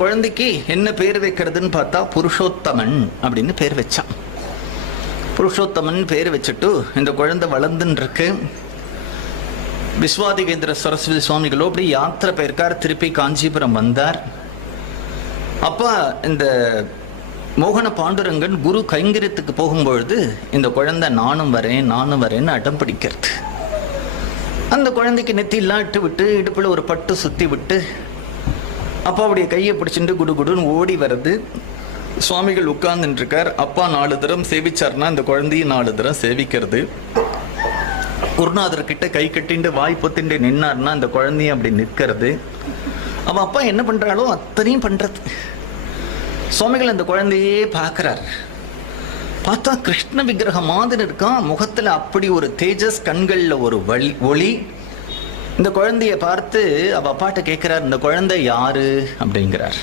குழந்தைக்கு என்ன பேர் வைக்கிறதுன்னு பார்த்தா புருஷோத்தமன் அப்படின்னு பேர் வச்சான். புருஷோத்தமன் பேர் வச்சுட்டு இந்த குழந்தை வளர்ந்துன்னு இருக்கு. விஸ்வாதிகேந்திர சரஸ்வதி சுவாமிகளோ அப்படி யாத்திரை போயிருக்கார், திருப்பி காஞ்சிபுரம் வந்தார். அப்பா இந்த மோகன பாண்டுரங்கன் குரு கைங்கரியத்துக்கு போகும்பொழுது இந்த குழந்தை நானும் வரேன்னு அடம் பிடிக்கிறது. அந்த குழந்தைக்கு நெத்தியெல்லாம் இட்டு விட்டு இடுப்பில் ஒரு பட்டு சுற்றி விட்டு அப்பாவுடைய கையை பிடிச்சிட்டு குடுகுடுன்னு ஓடி வருது. சுவாமிகள் உட்கார்ந்துட்டு இருக்கார். அப்பா 4 தரம் சேவிச்சார்னா இந்த குழந்தையும் 4 தரம் சேவிக்கிறது. குருநாதர் கிட்ட கை கட்டிண்டு வாய் பொத்திண்டு நின்னார்னா இந்த குழந்தையும் அப்படி நிற்கிறது. அவன் அப்பா என்ன பண்றாளோ அத்தனையும் பண்றது. சுவாமிகள் அந்த குழந்தையே பார்க்கிறார். பார்த்தா கிருஷ்ண விக்கிரகம் மாதிரி இருக்கான். முகத்துல அப்படி ஒரு தேஜஸ், கண்கள்ல ஒரு ஒளி. இந்த குழந்தைய பார்த்து அவ அப்பாட்ட கேட்கிறார், இந்த குழந்தை யாரு அப்படிங்கிறார்.